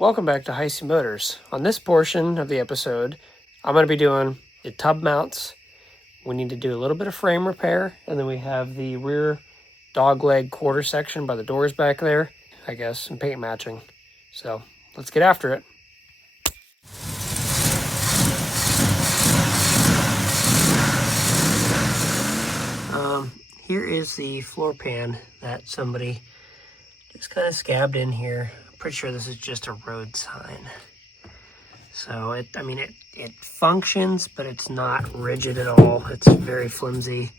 Welcome back to Heisey Motors. On this portion of the episode, I'm going to be doing the tub mounts. We need to do a little bit of frame repair, and then we have the rear dog leg quarter section by the doors back there, I guess, and paint matching. So let's get after it. Here is the floor pan that somebody just kind of scabbed in here. I'm pretty sure this is just a road sign. So it functions, but it's not rigid at all. It's very flimsy.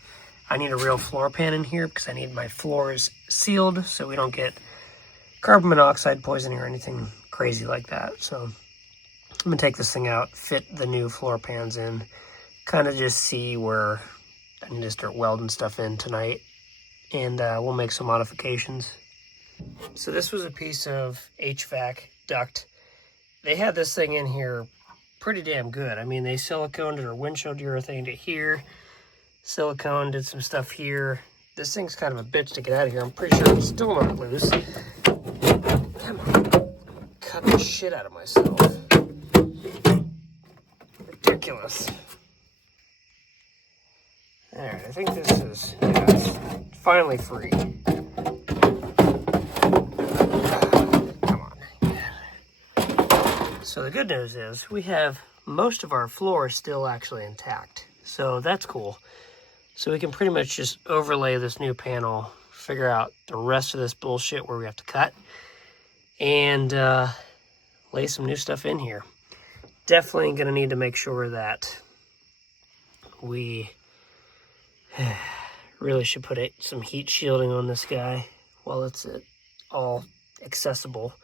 I need a real floor pan in here because I need my floors sealed so we don't get carbon monoxide poisoning or anything crazy like that. So I'm gonna take this thing out, fit the new floor pans in, kind of just see where I need to start welding stuff in tonight, and we'll make some modifications. So this was a piece of HVAC duct. They had this thing in here pretty damn good. I mean, they siliconed it or windshield urethane it here, silicone, did some stuff here. This thing's kind of a bitch to get out of here. I'm pretty sure it's still not loose. Come on, cut the shit out of myself. Ridiculous. All right, I think this is, it's finally free. Come on. So the good news is we have most of our floor still actually intact. So that's cool. So we can pretty much just overlay this new panel, figure out the rest of this bullshit where we have to cut, and lay some new stuff in here. Definitely gonna need to make sure that we really should put some heat shielding on this guy while it's all accessible.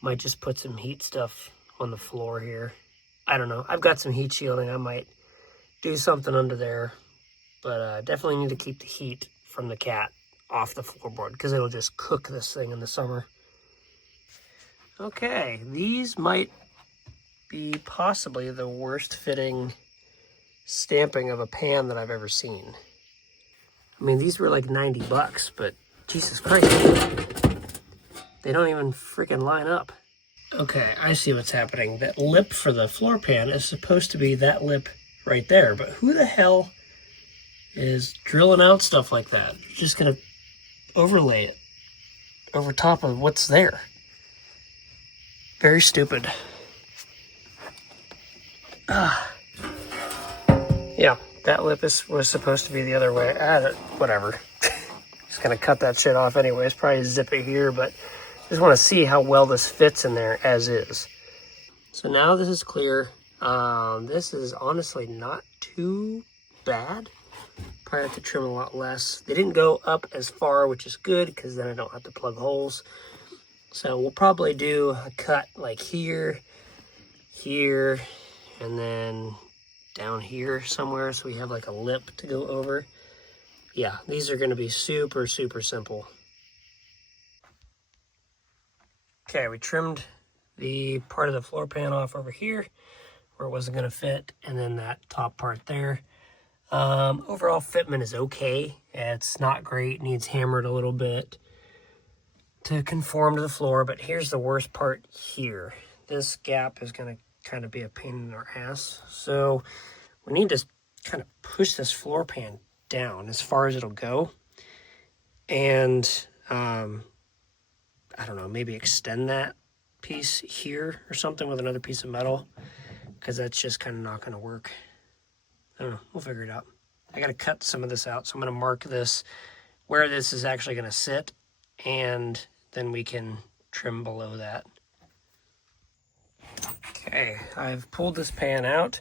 Might just put some heat stuff on the floor here. I don't know. I've got some heat shielding. I might do something under there, but definitely need to keep the heat from the cat off the floorboard because it'll just cook this thing in the summer. Okay, these might be possibly the worst fitting stamping of a pan that I've ever seen. I mean, these were like 90 bucks, but Jesus Christ, they don't even freaking line up. Okay, I see what's happening. That lip for the floor pan is supposed to be that lip right there, but who the hell is drilling out stuff like that? You're just gonna overlay it over top of what's there. Very stupid. Yeah, that lip was supposed to be the other way. Whatever. Just gonna cut that shit off anyways. Probably zip it here, but just want to see how well this fits in there as is. So now this is clear. This is honestly not too bad. Probably have to trim a lot less. They didn't go up as far, which is good because then I don't have to plug holes. So we'll probably do a cut like here, here, and then down here somewhere, so we have like a lip to go over. Yeah, these are going to be super, super simple. Okay, we trimmed the part of the floor pan off over here where it wasn't going to fit, and then that top part there. Overall fitment is okay. It's not great, needs hammered a little bit to conform to the floor, but here's the worst part here. This gap is going to kind of be a pain in our ass. So we need to kind of push this floor pan down as far as it'll go. And I don't know, maybe extend that piece here or something with another piece of metal, because that's just kind of not going to work. I don't know, we'll figure it out. I got to cut some of this out, so I'm going to mark this where this is actually going to sit, and then we can trim below that. Okay, I've pulled this pan out.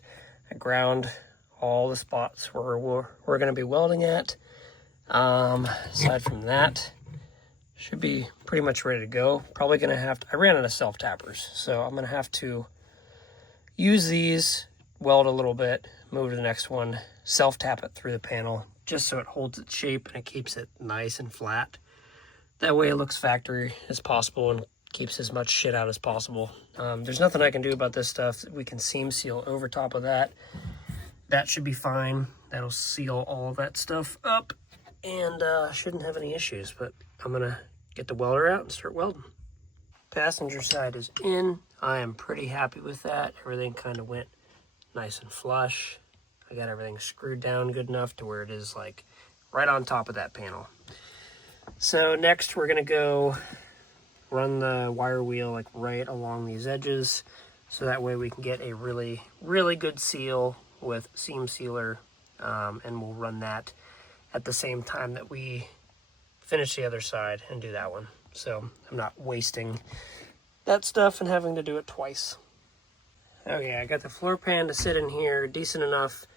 I ground all the spots where we're going to be welding at. Aside from that, should be pretty much ready to go. Probably going to have to, I ran out of self-tappers, so I'm going to have to use these, weld a little bit, move to the next one, self-tap it through the panel, just so it holds its shape and it keeps it nice and flat. That way it looks factory as possible and keeps as much shit out as possible. There's nothing I can do about this stuff. We can seam seal over top of that. That should be fine. That'll seal all that stuff up and shouldn't have any issues, but I'm gonna get the welder out and start welding. Passenger side is in. I am pretty happy with that. Everything kind of went nice and flush. I got everything screwed down good enough to where it is like right on top of that panel. So next we're gonna go run the wire wheel like right along these edges, so that way we can get a really, really good seal with seam sealer, and we'll run that at the same time that we finish the other side and do that one. So I'm not wasting that stuff and having to do it twice. Okay, I got the floor pan to sit in here decent enough.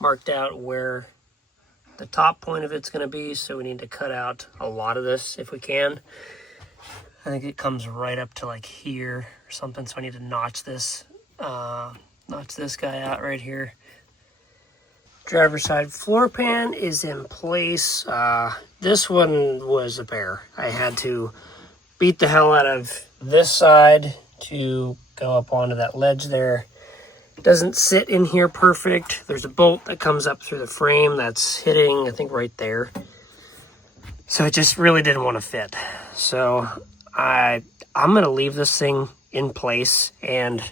Marked out where the top point of it's going to be, so we need to cut out a lot of this if we can. I think it comes right up to like here or something, so I need to notch this guy out right here. Driver's side floor pan is in place. This one was a bear. I had to beat the hell out of this side to go up onto that ledge there. It doesn't sit in here perfect. There's a bolt that comes up through the frame that's hitting, I think, right there. So it just really didn't want to fit. So I'm going to leave this thing in place and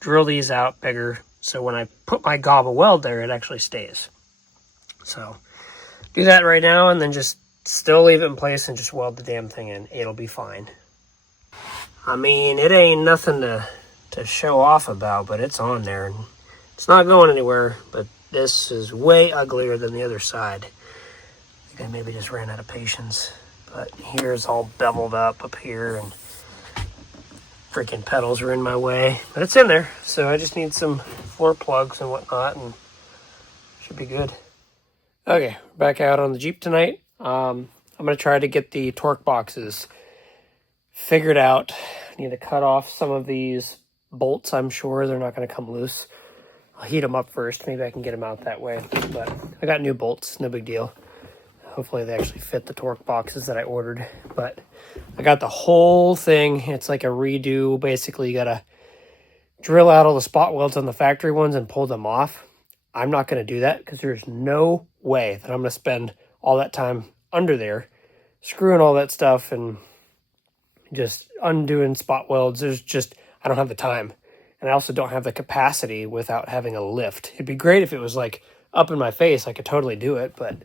drill these out bigger, so when I put my gobble weld there, it actually stays. So do that right now, and then just still leave it in place and just weld the damn thing in. It'll be fine. I mean, it ain't nothing to show off about, but it's on there. And it's not going anywhere, but this is way uglier than the other side. I think I maybe just ran out of patience. But here's all beveled up here, and freaking pedals are in my way. But it's in there, so I just need some floor plugs and whatnot, and should be good. Okay, back out on the Jeep tonight. I'm going to try to get the torque boxes figured out. I need to cut off some of these bolts. I'm sure they're not going to come loose. I'll heat them up first. Maybe I can get them out that way. But I got new bolts. No big deal. Hopefully they actually fit the torque boxes that I ordered. But I got the whole thing. It's like a redo. Basically, you got to drill out all the spot welds on the factory ones and pull them off. I'm not going to do that because there's no way that I'm going to spend all that time under there screwing all that stuff and just undoing spot welds. I don't have the time. And I also don't have the capacity without having a lift. It'd be great if it was like up in my face. I could totally do it, but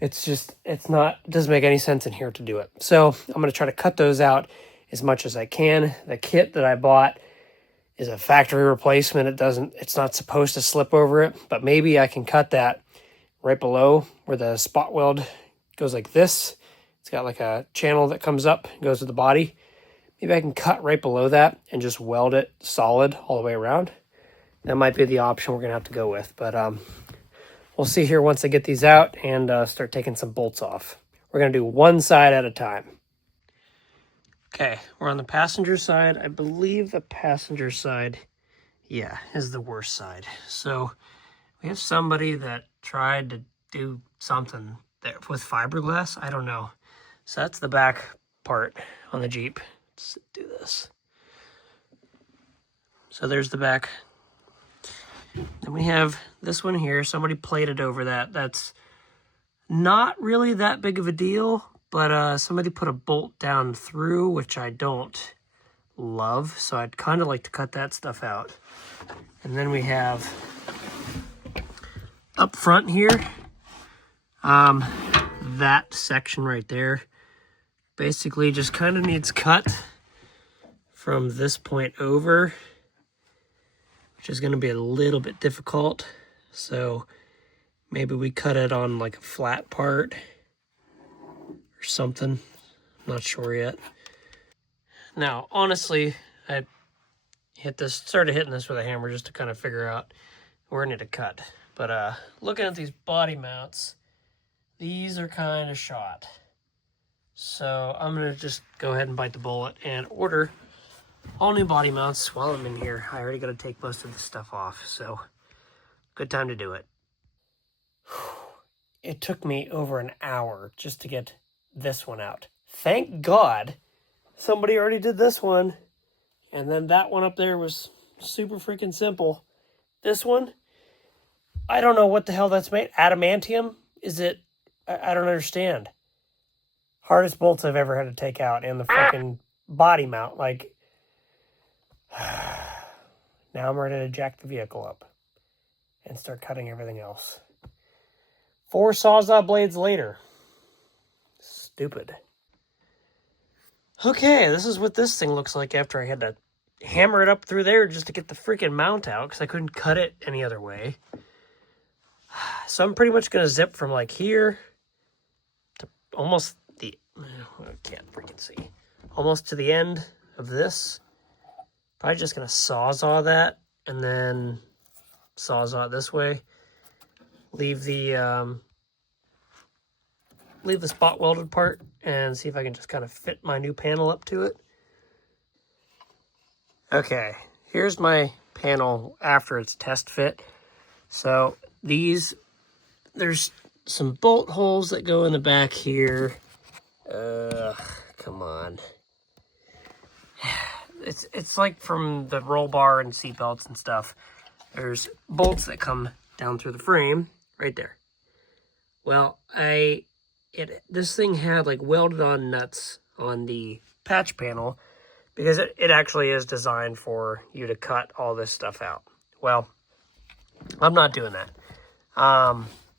it doesn't make any sense in here to do it. So I'm going to try to cut those out as much as I can. The kit that I bought is a factory replacement. It's not supposed to slip over it, but maybe I can cut that right below where the spot weld goes like this. It's got like a channel that comes up and goes to the body. Maybe I can cut right below that and just weld it solid all the way around. That might be the option we're going to have to go with, but we'll see here once I get these out and start taking some bolts off. We're going to do one side at a time. Okay, we're on the passenger side. I believe the passenger side, is the worst side. So we have somebody that tried to do something there with fiberglass. I don't know. So that's the back part on the Jeep. Let's do this. So there's the back. Then we have this one here. Somebody plated over that. That's not really that big of a deal, but somebody put a bolt down through, which I don't love. So I'd kind of like to cut that stuff out. And then we have up front here, that section right there basically just kind of needs cut from this point over, which is going to be a little bit difficult. So maybe we cut it on like a flat part or something. I'm not sure yet. Now, honestly, I started hitting this with a hammer just to kind of figure out where I need to cut. But looking at these body mounts, these are kind of shot. So I'm going to just go ahead and bite the bullet and order all new body mounts while I'm in here. I already got to take most of this stuff off, so good time to do it. It took me over an hour just to get this one out. Thank God somebody already did this one. And then that one up there was super freaking simple. This one, I don't know what the hell that's made. Adamantium? Is it? I don't understand. Hardest bolts I've ever had to take out, and the fucking body mount. Like, now I'm ready to jack the vehicle up and start cutting everything else. 4 Sawzall blades later. Stupid. Okay, this is what this thing looks like after I had to hammer it up through there just to get the freaking mount out because I couldn't cut it any other way. So I'm pretty much going to zip from like here to almost the... I can't freaking see. Almost to the end of this. Probably just going to Sawzall that and then Sawzall it this way. Leave the spot welded part and see if I can just kind of fit my new panel up to it. Okay, here's my panel after it's test fit. So there's some bolt holes that go in the back here. Come on. It's like from the roll bar and seat belts and stuff. There's bolts that come down through the frame right there. Well, this thing had like welded on nuts on the patch panel because it actually is designed for you to cut all this stuff out. Well, I'm not doing that.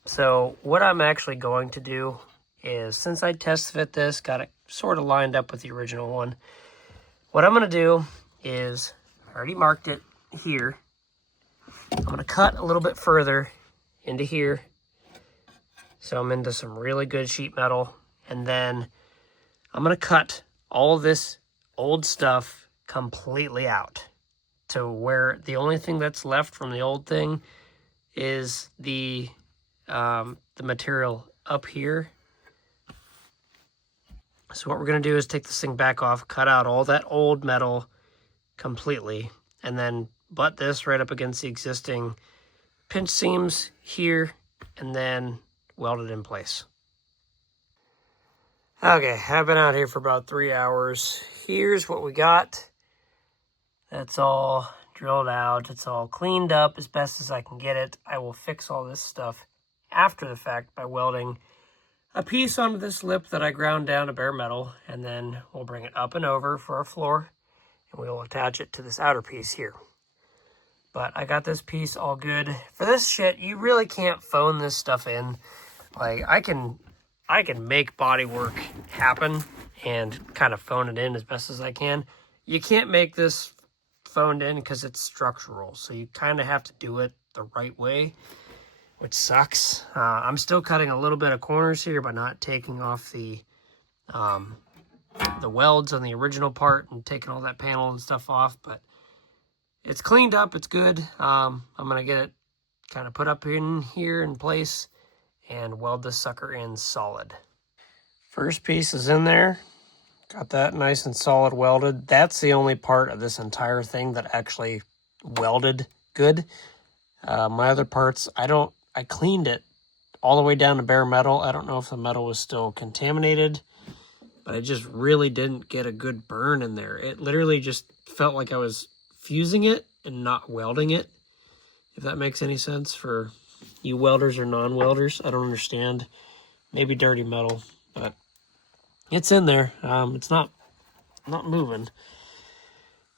So what I'm actually going to do is, since I test fit this, got it sort of lined up with the original one, what I'm going to do is, I already marked it here. I'm going to cut a little bit further into here. So I'm into some really good sheet metal. And then I'm going to cut all this old stuff completely out to where the only thing that's left from the old thing is the material up here. So what we're going to do is take this thing back off, cut out all that old metal completely, and then butt this right up against the existing pinch seams here, and then weld it in place. Okay, I've been out here for about 3 hours. Here's what we got. That's all drilled out. It's all cleaned up as best as I can get it. I will fix all this stuff after the fact by welding a piece onto this lip that I ground down to bare metal, and then we'll bring it up and over for our floor, and we'll attach it to this outer piece here. But I got this piece all good. For this shit, you really can't phone this stuff in. Like, I can make body work happen and kind of phone it in as best as I can. You can't make this phoned in because it's structural, so you kind of have to do it the right way, which sucks. I'm still cutting a little bit of corners here by not taking off the welds on the original part and taking all that panel and stuff off, but it's cleaned up. It's good. I'm going to get it kind of put up in here in place and weld this sucker in solid. First piece is in there. Got that nice and solid welded. That's the only part of this entire thing that actually welded good. My other parts, I cleaned it all the way down to bare metal. I don't know if the metal was still contaminated, but I just really didn't get a good burn in there. It literally just felt like I was fusing it and not welding it, if that makes any sense for you welders or non-welders. I don't understand. Maybe dirty metal, but it's in there. It's not moving.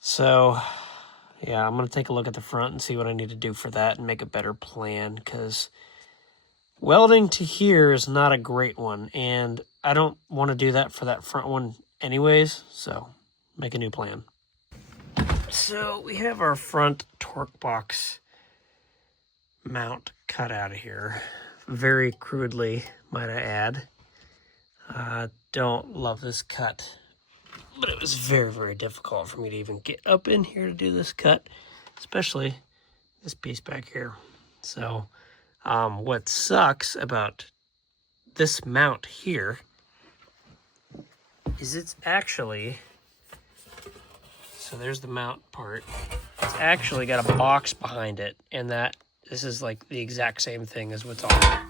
So yeah, I'm going to take a look at the front and see what I need to do for that and make a better plan, because welding to here is not a great one, and I don't want to do that for that front one anyways, so make a new plan. So we have our front torque box mount cut out of here. Very crudely, might I add. Don't love this cut, but it was very, very difficult for me to even get up in here to do this cut, especially this piece back here. So what sucks about this mount here is it's actually, so there's the mount part. It's actually got a box behind it, and this is like the exact same thing as what's on there.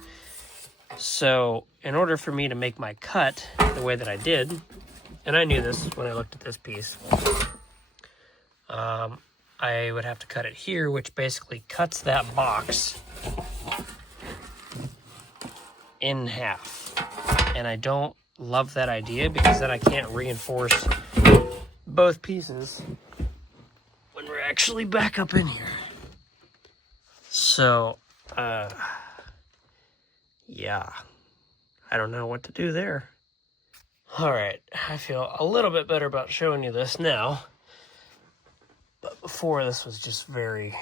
So in order for me to make my cut the way that I did, and I knew this when I looked at this piece, I would have to cut it here, which basically cuts that box in half. And I don't love that idea because then I can't reinforce both pieces when we're actually back up in here. So, yeah, I don't know what to do there. All right, I feel a little bit better about showing you this now. But before, this was just very,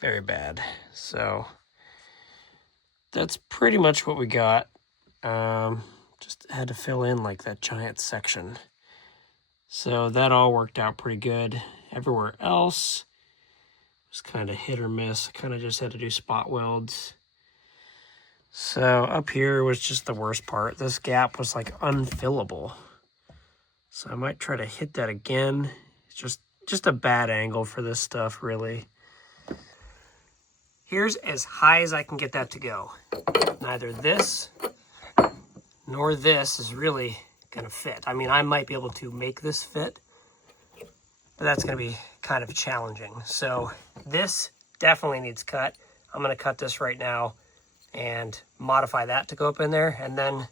very bad. So that's pretty much what we got. Just had to fill in like that giant section. So that all worked out pretty good. Everywhere else was kind of hit or miss. I kind of just had to do spot welds. So up here was just the worst part. This gap was like unfillable. So I might try to hit that again. It's just a bad angle for this stuff, really. Here's as high as I can get that to go. Neither this nor this is really gonna fit. I mean, I might be able to make this fit, but that's gonna be kind of challenging. So this definitely needs cut. I'm gonna cut this right now and modify that to go up in there, and then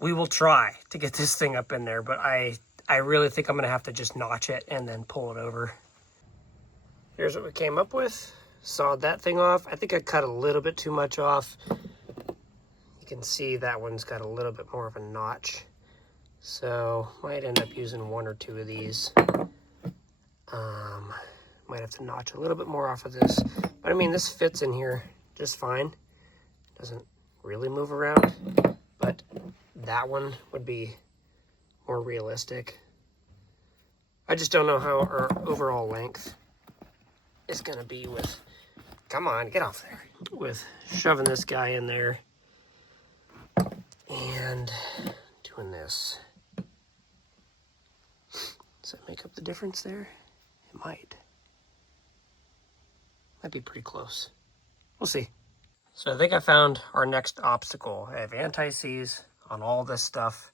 we will try to get this thing up in there, but I really think I'm gonna have to just notch it and then pull it over. Here's what we came up with. Sawed that thing off. I think I cut a little bit too much off. You can see that one's got a little bit more of a notch. So might end up using one or two of these. Might have to notch a little bit more off of this. But I mean, this fits in here just fine. Doesn't really move around, but that one would be more realistic. I just don't know how our overall length is gonna be with, come on, get off there, with shoving this guy in there and doing this. Does that make up the difference there? It might. Might be pretty close. We'll see. So I think I found our next obstacle. I have anti-seize on all this stuff.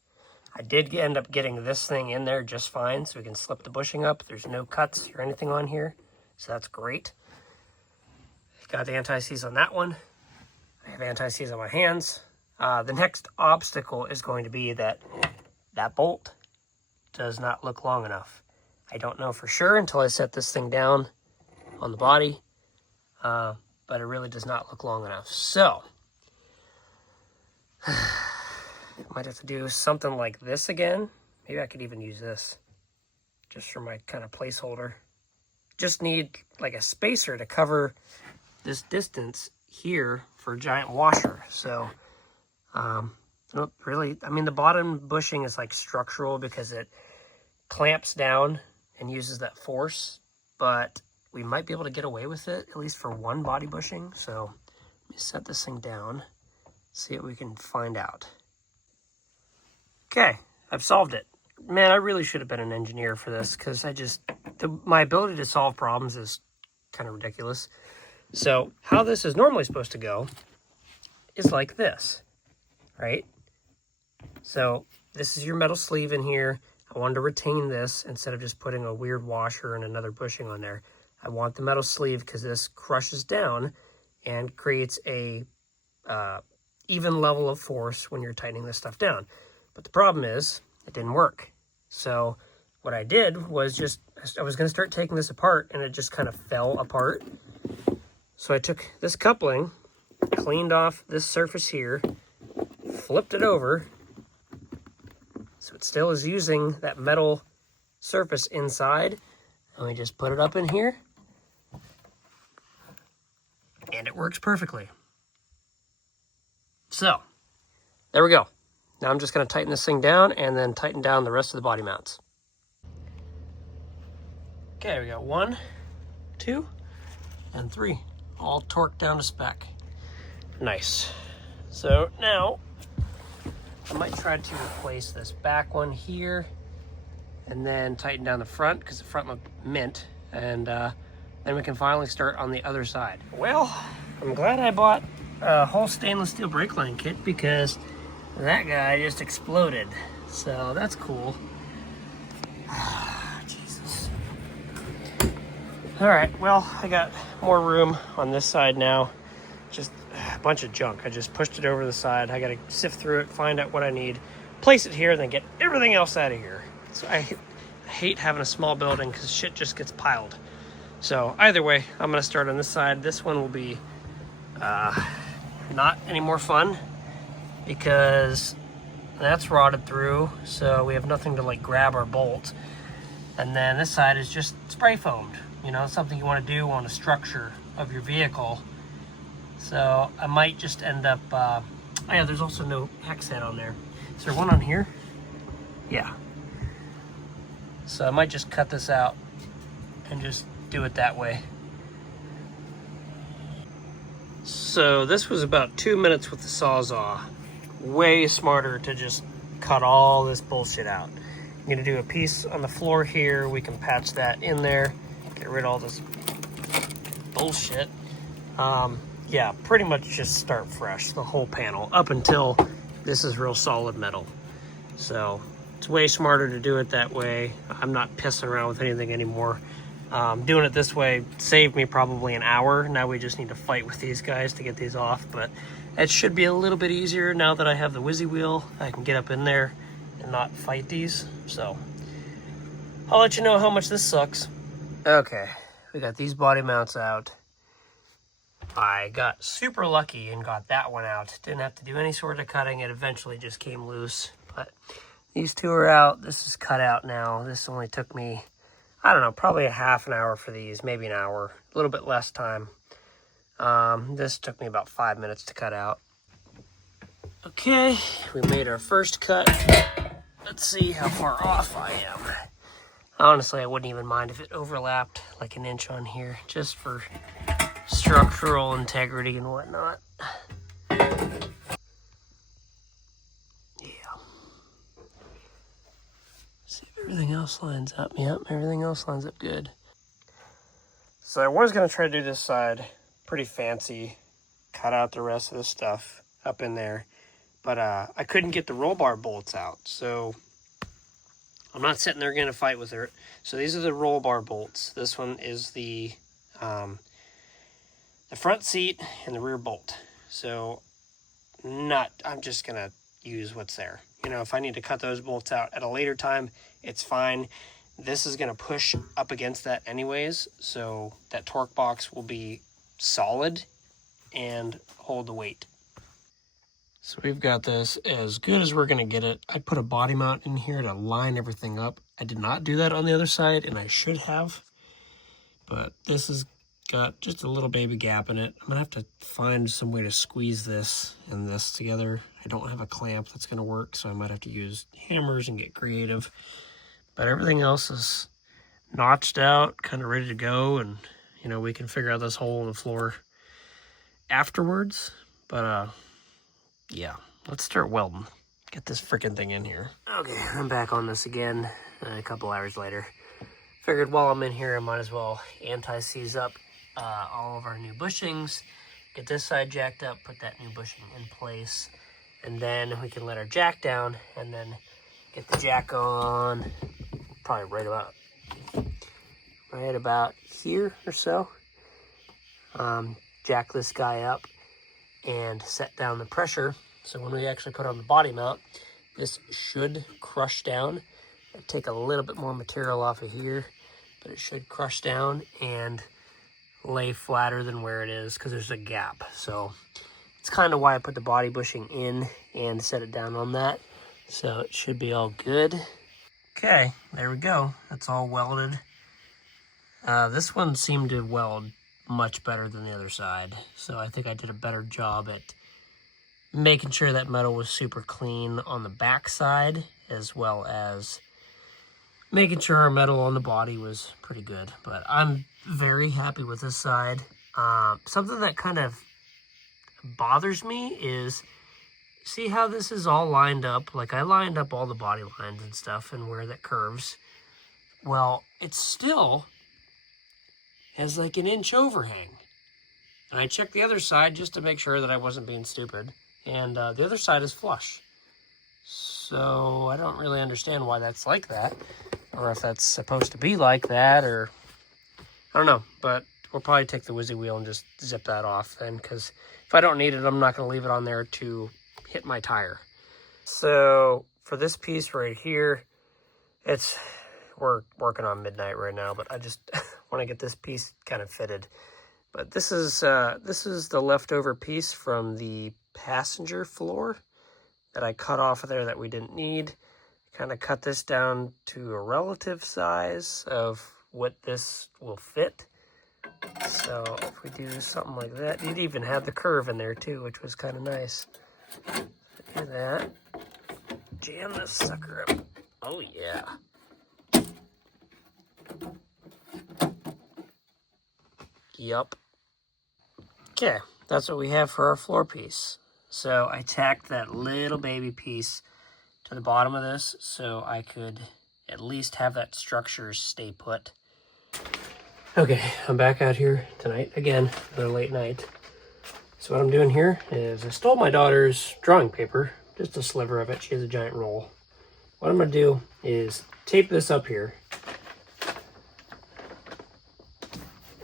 I did end up getting this thing in there just fine, so we can slip the bushing up. There's no cuts or anything on here, so that's great. Got the anti-seize on that one. I have anti-seize on my hands. The next obstacle is going to be that bolt does not look long enough. I don't know for sure until I set this thing down on the body, but it really does not look long enough. So, might have to do something like this again. Maybe I could even use this just for my kind of placeholder. Just need like a spacer to cover this distance here for a giant washer. So, really, I mean, the bottom bushing is like structural because it clamps down and uses that force, but we might be able to get away with it, at least for one body bushing. So let me set this thing down, see what we can find out. Okay, I've solved it. Man, I really should have been an engineer for this because my ability to solve problems is kind of ridiculous. So how this is normally supposed to go is like this, right? So this is your metal sleeve in here. I wanted to retain this instead of just putting a weird washer and another bushing on there. I want the metal sleeve because this crushes down and creates a even level of force when you're tightening this stuff down. But the problem is it didn't work. So what I did was I was going to start taking this apart and it just kind of fell apart. So I took this coupling, cleaned off this surface here, flipped it over, so it still is using that metal surface inside, and we just put it up in here, and it works perfectly. So, there we go. Now I'm just going to tighten this thing down and then tighten down the rest of the body mounts. Okay, we got 1, 2, and 3. All torqued down to spec. Nice. So now I might try to replace this back one here and then tighten down the front because the front looked mint, and then we can finally start on the other side. Well, I'm glad I bought a whole stainless steel brake line kit because that guy just exploded. So that's cool. Jesus. All right, well, I got more room on this side now. Just bunch of junk. I just pushed it over the side. I got to sift through it, find out what I need, place it here, and then get everything else out of here. So I hate having a small building because shit just gets piled. So either way, I'm going to start on this side. This one will be not any more fun because that's rotted through, so we have nothing to like grab our bolt. And then this side is just spray foamed. You know, something you want to do on a structure of your vehicle. So I might just end up, oh yeah, there's also no hex head on there. Is there one on here? Yeah. So I might just cut this out and just do it that way. So this was about 2 minutes with the Sawzall. Way smarter to just cut all this bullshit out. I'm gonna do a piece on the floor here. We can patch that in there. Get rid of all this bullshit. Yeah, pretty much just start fresh, the whole panel, up until this is real solid metal. So it's way smarter to do it that way. I'm not pissing around with anything anymore. Doing it this way saved me probably an hour. Now we just need to fight with these guys to get these off, but it should be a little bit easier now that I have the Whizzy wheel. I can get up in there and not fight these. So I'll let you know how much this sucks. Okay, we got these body mounts out. I got super lucky and got that one out. Didn't have to do any sort of cutting. It eventually just came loose. But these two are out. This is cut out now. This only took me, I don't know, probably a half an hour for these, maybe an hour. A little bit less time. This took me about 5 minutes to cut out. Okay, we made our first cut. Let's see how far off I am. Honestly, I wouldn't even mind if it overlapped like an inch on here, just for structural integrity and whatnot. Yeah. See if everything else lines up. Yep, everything else lines up good. So I was going to try to do this side pretty fancy, cut out the rest of the stuff up in there, but I couldn't get the roll bar bolts out, so I'm not sitting there going to fight with her. So these are the roll bar bolts. This one is the front seat and the rear bolt. So I'm just going to use what's there. You know, if I need to cut those bolts out at a later time, it's fine. This is going to push up against that anyways, so that torque box will be solid and hold the weight. So we've got this as good as we're going to get it. I put a body mount in here to line everything up. I did not do that on the other side, and I should have. But this has got just a little baby gap in it. I'm going to have to find some way to squeeze this and this together. I don't have a clamp that's going to work, so I might have to use hammers and get creative. But everything else is notched out, kind of ready to go, and, you know, we can figure out this hole in the floor afterwards. But, yeah, let's start welding. Get this freaking thing in here. Okay, I'm back on this again a couple hours later. Figured while I'm in here, I might as well anti-seize up all of our new bushings, get this side jacked up, put that new bushing in place, and then we can let our jack down and then get the jack on probably right about here or so. Jack this guy up and set down the pressure. So when we actually put on the body mount, this should crush down. I'll take a little bit more material off of here, but it should crush down and lay flatter than where it is because there's a gap. So it's kind of why I put the body bushing in and set it down on that. So it should be all good. Okay, there we go. That's all welded. This one seemed to weld much better than the other side. So I think I did a better job at making sure that metal was super clean on the back side, as well as making sure our metal on the body was pretty good. But I'm very happy with this side. Something that kind of bothers me is, see how this is all lined up? Like, I lined up all the body lines and stuff and where that curves. Well, it still has like an inch overhang. And I checked the other side just to make sure that I wasn't being stupid. And the other side is flush. So I don't really understand why that's like that, or if that's supposed to be like that, or I don't know. But we'll probably take the Whizzy wheel and just zip that off then, because if I don't need it, I'm not going to leave it on there to hit my tire. So for this piece right here, we're working on midnight right now, but I just want to get this piece kind of fitted. But this is the leftover piece from the passenger floor that I cut off of there that we didn't need. Kind of cut this down to a relative size of what this will fit. So if we do something like that, it even had the curve in there too, which was kind of nice. Do that. Jam this sucker up. Oh yeah. Yup. Okay, that's what we have for our floor piece. So I tacked that little baby piece to the bottom of this so I could at least have that structure stay put. Okay, I'm back out here tonight again, another late night. So what I'm doing here is I stole my daughter's drawing paper, just a sliver of it. She has a giant roll. What I'm gonna do is tape this up here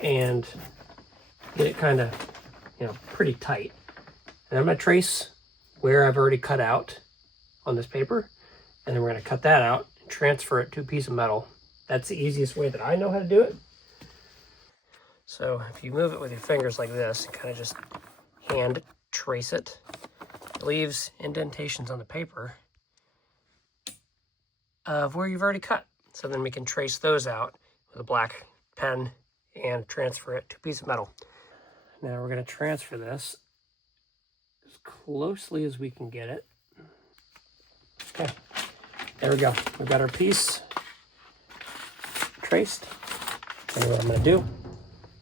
and get it kind of, pretty tight. And I'm gonna trace where I've already cut out on this paper, and then we're gonna cut that out and transfer it to a piece of metal. That's the easiest way that I know how to do it. So if you move it with your fingers like this, and kind of just hand trace it, it leaves indentations on the paper of where you've already cut. So then we can trace those out with a black pen and transfer it to a piece of metal. Now we're going to transfer this as closely as we can get it. Okay, there we go. We've got our piece traced. And what I'm going to do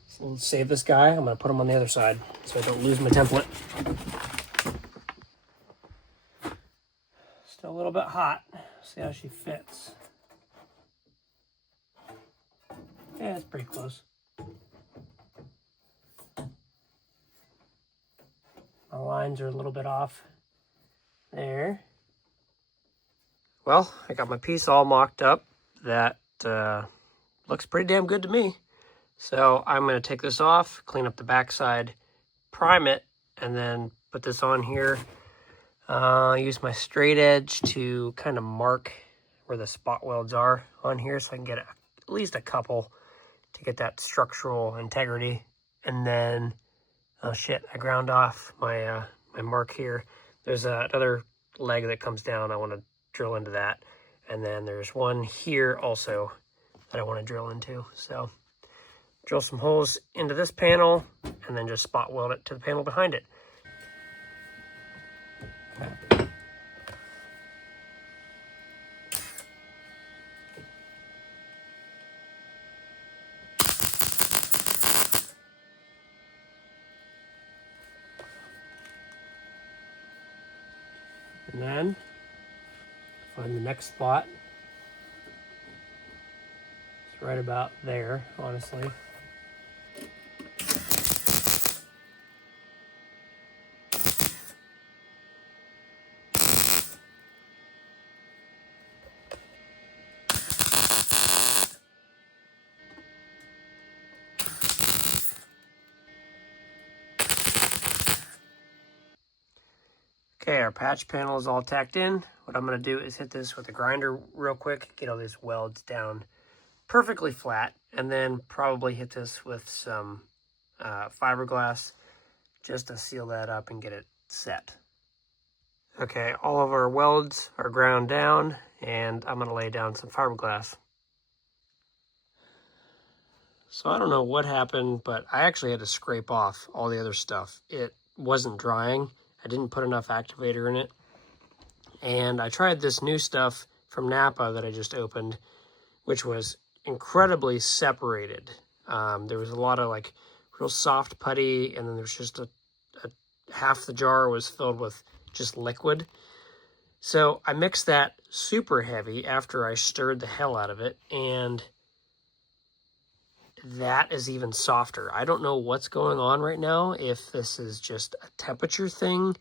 is we'll save this guy. I'm going to put him on the other side so I don't lose my template. Still a little bit hot. See how she fits. Yeah, it's pretty close. My lines are a little bit off there. Well, I got my piece all mocked up. That looks pretty damn good to me. So I'm going to take this off, clean up the backside, prime it, and then put this on here. Use my straight edge to kind of mark where the spot welds are on here so I can get at least a couple to get that structural integrity. And then, oh shit, I ground off my my mark here. There's another leg that comes down. I want to drill into that. And then there's one here also that I want to drill into. So drill some holes into this panel and then just spot weld it to the panel behind it. And then find the next spot. It's right about there, honestly. Okay, our patch panel is all tacked in. What I'm going to do is hit this with a grinder real quick, get all these welds down perfectly flat, and then probably hit this with some fiberglass just to seal that up and get it set. Okay, all of our welds are ground down, and I'm going to lay down some fiberglass. So I don't know what happened, but I actually had to scrape off all the other stuff. It wasn't drying. I didn't put enough activator in it. And I tried this new stuff from Napa that I just opened, which was incredibly separated. There was a lot of like real soft putty, and then there's just a half the jar was filled with just liquid. So I mixed that super heavy after I stirred the hell out of it, and that is even softer. I don't know what's going on right now, if this is just a temperature thing,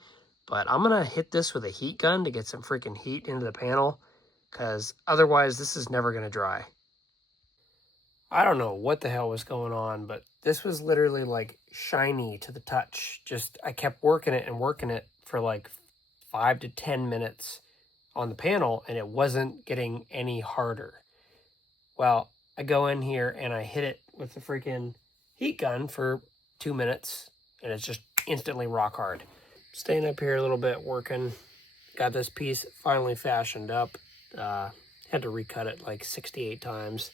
but I'm going to hit this with a heat gun to get some freaking heat into the panel, because otherwise this is never going to dry. I don't know what the hell was going on, but this was literally like shiny to the touch. Just, I kept working it for like 5 to 10 minutes on the panel, and it wasn't getting any harder. Well, I go in here and I hit it with the freaking heat gun for 2 minutes, and it's just instantly rock hard. Staying up here a little bit, working. Got this piece finally fashioned up. Had to recut it like 68 times.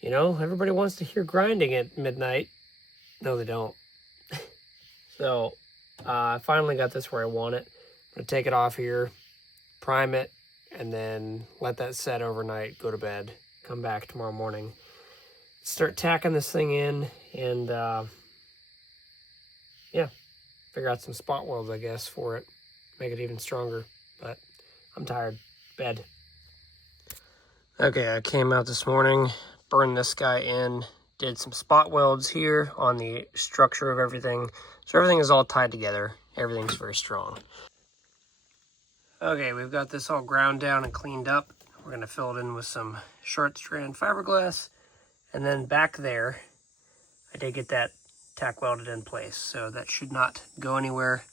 You know, everybody wants to hear grinding at midnight. No, they don't. So, I finally got this where I want it. I'm going to take it off here, prime it, and then let that set overnight, go to bed, come back tomorrow morning, start tacking this thing in, and, yeah, figure out some spot welds, I guess, for it. Make it even stronger, but I'm tired. Bed. Okay, I came out this morning, burned this guy in, did some spot welds here on the structure of everything. So everything is all tied together. Everything's very strong. Okay, we've got this all ground down and cleaned up. We're going to fill it in with some short strand fiberglass. And then back there, I did get that tack welded in place. So that should not go anywhere.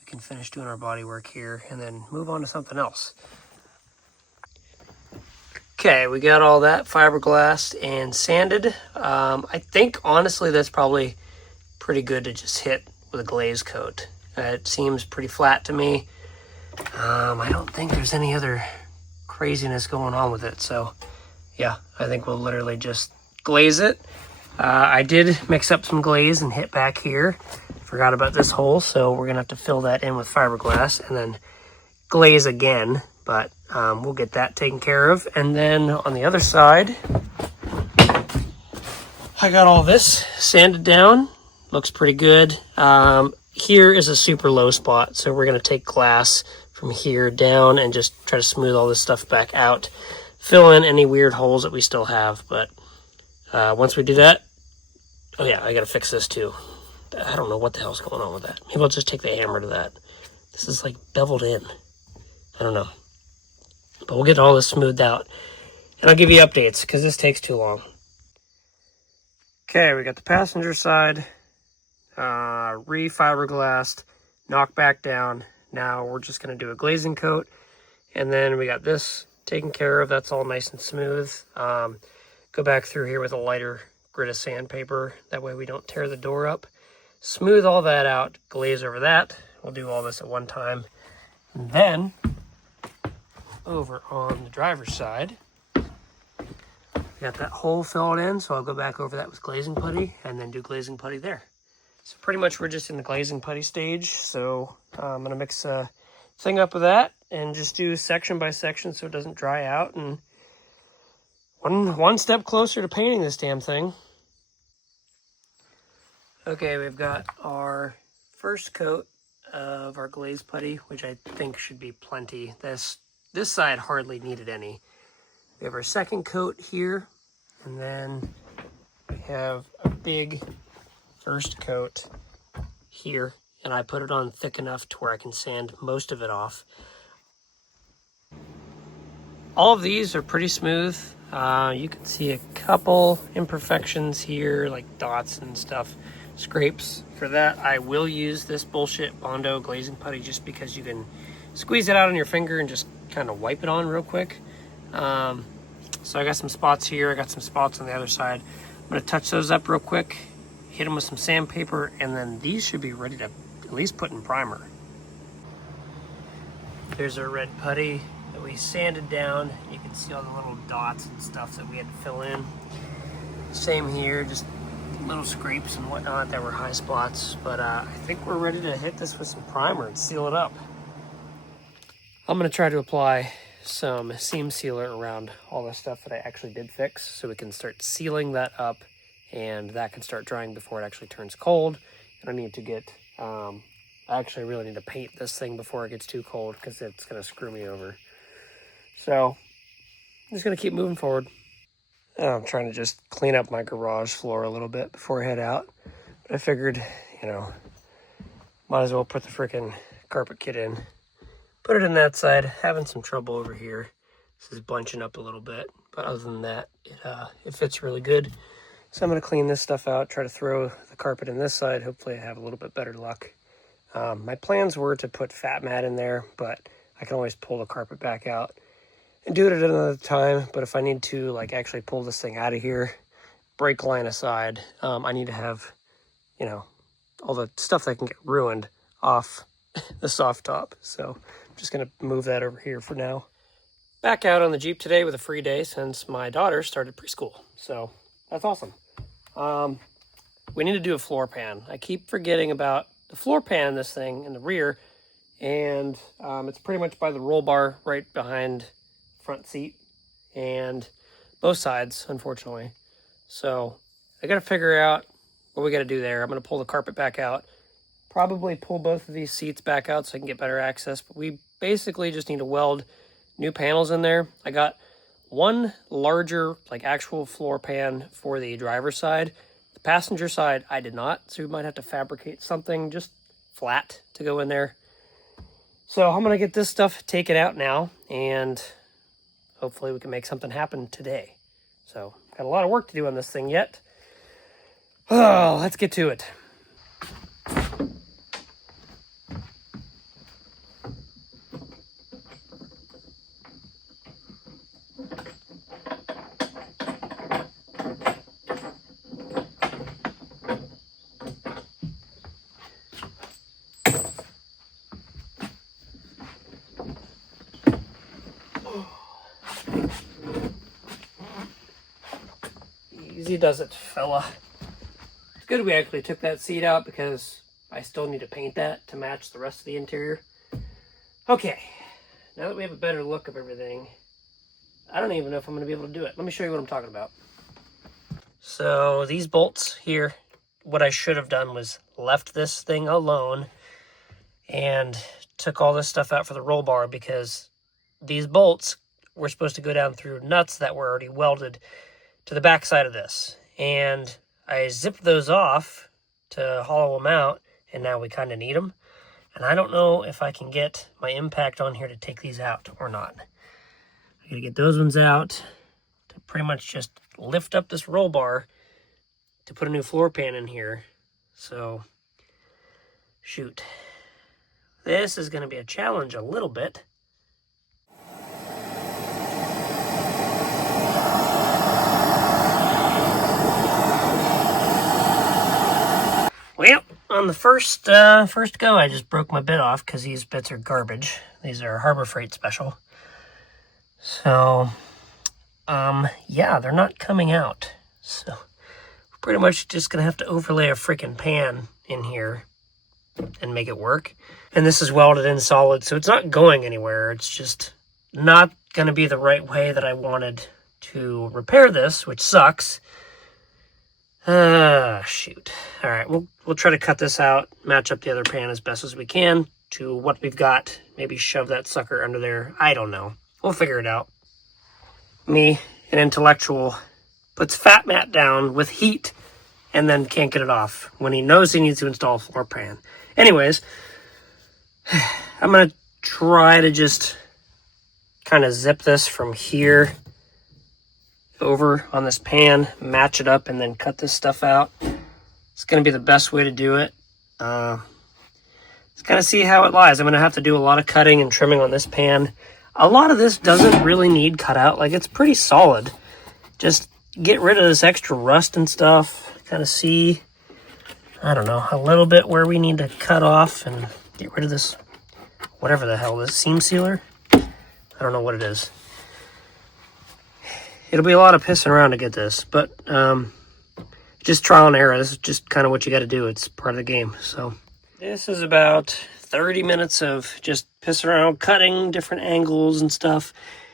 We can finish doing our body work here and then move on to something else. Okay, we got all that fiberglassed and sanded. I think, honestly, that's probably pretty good to just hit with a glaze coat. It seems pretty flat to me. I don't think there's any other craziness going on with it. So, yeah, I think we'll literally just glaze it. I did mix up some glaze and hit back here. Forgot about this hole, so we're going to have to fill that in with fiberglass and then glaze again. But we'll get that taken care of. And then on the other side, I got all this sanded down. Looks pretty good. Here is a super low spot. So we're going to take glass from here down and just try to smooth all this stuff back out. Fill in any weird holes that we still have. But once we do that, oh yeah, I got to fix this too. I don't know what the hell's going on with that. Maybe I'll just take the hammer to that. This is like beveled in. I don't know. But we'll get all this smoothed out. And I'll give you updates because this takes too long. Okay, we got the passenger side re-fiberglassed, knocked back down. Now we're just going to do a glazing coat. And then we got this taken care of. That's all nice and smooth. Go back through here with a lighter grit of sandpaper. That way we don't tear the door up. Smooth all that out, glaze over that. We'll do all this at one time. And then over on the driver's side, we got that hole filled in, so I'll go back over that with glazing putty and then do glazing putty there. So pretty much we're just in the glazing putty stage, so I'm going to mix a thing up with that and just do section by section so it doesn't dry out, and one step closer to painting this damn thing. Okay, we've got our first coat of our glaze putty, which I think should be plenty. This side hardly needed any. We have our second coat here, and then we have a big first coat here, and I put it on thick enough to where I can sand most of it off. All of these are pretty smooth. You can see a couple imperfections here, like dots and stuff, scrapes. For that, I will use this bullshit Bondo glazing putty just because you can squeeze it out on your finger and just kind of wipe it on real quick. So I got some spots here. I got some spots on the other side. I'm going to touch those up real quick, hit them with some sandpaper, and then these should be ready to at least put in primer. There's our red putty that we sanded down. You can see all the little dots and stuff that we had to fill in. Same here, just little scrapes and whatnot that were high spots. But I think we're ready to hit this with some primer and seal it up. I'm going to try to apply some seam sealer around all the stuff that I actually did fix so we can start sealing that up and that can start drying before it actually turns cold. And I need to get, I actually really need to paint this thing before it gets too cold because it's going to screw me over. So I'm just going to keep moving forward. I'm trying to just clean up my garage floor a little bit before I head out. But I figured, might as well put the freaking carpet kit in. Put it in that side. Having some trouble over here. This is bunching up a little bit. But other than that, it fits really good. So I'm going to clean this stuff out, try to throw the carpet in this side. Hopefully I have a little bit better luck. My plans were to put fat mat in there, but I can always pull the carpet back out and do it at another time. But if I need to like actually pull this thing out of here, brake line aside, I need to have, you know, all the stuff that can get ruined off the soft top. So I'm just going to move that over here for now. Back out on the Jeep today with a free day since my daughter started preschool. So that's awesome. We need to do a floor pan. I keep forgetting about the floor pan in this thing in the rear, and it's pretty much by the roll bar right behind front seat and both sides, unfortunately. So I got to figure out what we got to do there. I'm going to pull the carpet back out, probably pull both of these seats back out so I can get better access, but we basically just need to weld new panels in there. I got one larger, like actual floor pan for the driver's side. The passenger side, I did not, so we might have to fabricate something just flat to go in there. So I'm gonna get this stuff taken out now, and hopefully we can make something happen today. So got a lot of work to do on this thing yet. Oh, let's get to it. Easy does it, fella. It's good we actually took that seat out because I still need to paint that to match the rest of the interior. Okay, now that we have a better look of everything, I don't even know if I'm going to be able to do it. Let me show you what I'm talking about. So these bolts here, what I should have done was left this thing alone and took all this stuff out for the roll bar, because these bolts were supposed to go down through nuts that were already welded to the back side of this. And I zipped those off to hollow them out, and now we kind of need them. And I don't know if I can get my impact on here to take these out or not. I gotta get those ones out to pretty much just lift up this roll bar to put a new floor pan in here. So, shoot. This is gonna be a challenge a little bit. Well, on the first go, I just broke my bit off because these bits are garbage. These are Harbor Freight special. So, yeah, they're not coming out. So, we're pretty much just going to have to overlay a freaking pan in here and make it work. And this is welded in solid, so it's not going anywhere. It's just not going to be the right way that I wanted to repair this, which sucks. Shoot. All right, we'll try to cut this out, match up the other pan as best as we can to what we've got. Maybe shove that sucker under there. I don't know. We'll figure it out. Me, an intellectual, puts fat mat down with heat and then can't get it off when he knows he needs to install a floor pan. Anyways, I'm going to try to just kind of zip this from here over on this pan, match it up, and then cut this stuff out. It's going to be the best way to do it. Let's kind of see how it lies. I'm going to have to do a lot of cutting and trimming on this pan. A lot of this doesn't really need cut out. Like, it's pretty solid. Just get rid of this extra rust and stuff. Kind of see, I don't know, a little bit where we need to cut off and get rid of this, whatever the hell, this seam sealer. I don't know what it is. It'll be a lot of pissing around to get this, but just trial and error. This is just kind of what you got to do. It's part of the game. So this is about 30 minutes of just pissing around, cutting different angles and stuff.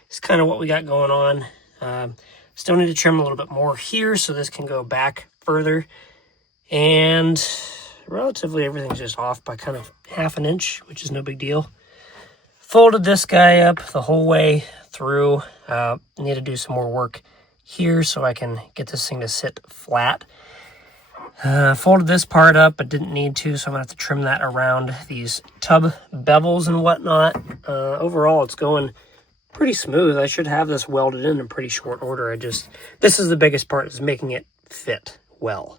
It's kind of what we got going on. Still need to trim a little bit more here so this can go back further. And relatively everything's just off by kind of half an inch, which is no big deal. Folded this guy up the whole way through. Need to do some more work here so I can get this thing to sit flat. Folded this part up, but didn't need to, so I'm going to have to trim that around these tub bevels and whatnot. Overall, it's going pretty smooth. I should have this welded in pretty short order. This is the biggest part, is making it fit well.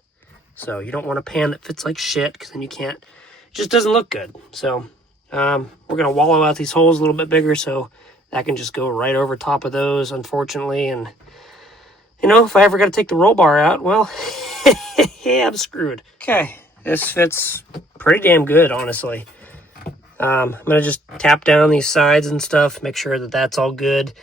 So you don't want a pan that fits like shit, because then you can't, it just doesn't look good. So we're going to wallow out these holes a little bit bigger, so that can just go right over top of those, unfortunately. And, you know, if I ever got to take the roll bar out, well, yeah, I'm screwed. Okay, this fits pretty damn good, honestly. I'm going to just tap down these sides and stuff, make sure that that's all good.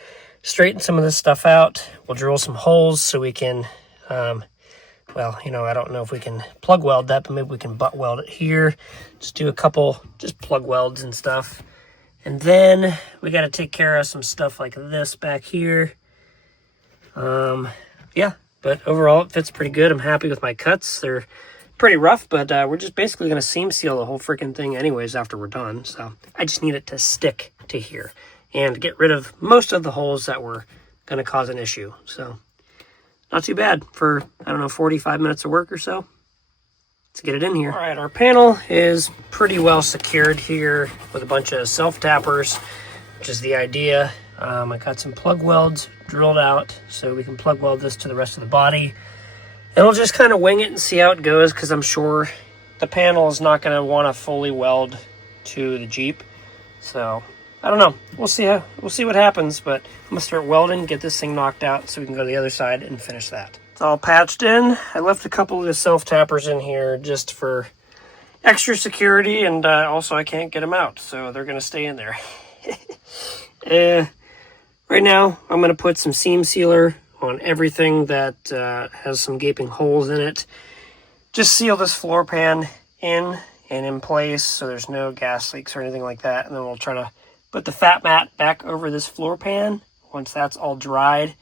Straighten some of this stuff out. We'll drill some holes so we can, well, you know, I don't know if we can plug weld that, but maybe we can butt weld it here. Just do a couple, just plug welds and stuff. And then we got to take care of some stuff like this back here. Yeah, but overall it fits pretty good. I'm happy with my cuts. They're pretty rough, but we're just basically going to seam seal the whole freaking thing anyways after we're done. So I just need it to stick to here and get rid of most of the holes that were going to cause an issue. So not too bad for, I don't know, 45 minutes of work or so. Let's get it in here. All right, our panel is pretty well secured here with a bunch of self-tappers, which is the idea. I got some plug welds drilled out so we can plug weld this to the rest of the body. And we'll just kind of wing it and see how it goes, because I'm sure the panel is not going to want to fully weld to the Jeep. So I don't know. We'll see what happens, but I'm going to start welding, get this thing knocked out so we can go to the other side and finish that. It's all patched in. I left a couple of the self-tappers in here just for extra security, and also I can't get them out, so they're going to stay in there. Right now, I'm going to put some seam sealer on everything that has some gaping holes in it. Just seal this floor pan in and in place so there's no gas leaks or anything like that. And then we'll try to put the fat mat back over this floor pan once that's all dried,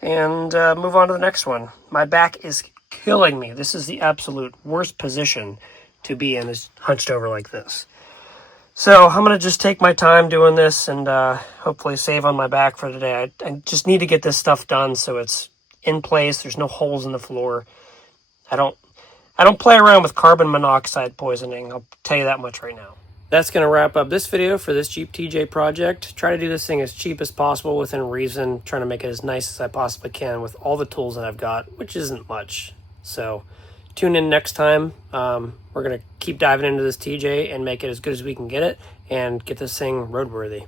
and move on to the next one. My back is killing me. This is the absolute worst position to be in, is hunched over like this. So I'm going to just take my time doing this and hopefully save on my back for today. I just need to get this stuff done so it's in place. There's no holes in the floor. I don't play around with carbon monoxide poisoning. I'll tell you that much right now. That's going to wrap up this video for this Jeep TJ project. Try to do this thing as cheap as possible within reason. Trying to make it as nice as I possibly can with all the tools that I've got, which isn't much. So tune in next time. We're going to keep diving into this TJ and make it as good as we can get it and get this thing roadworthy.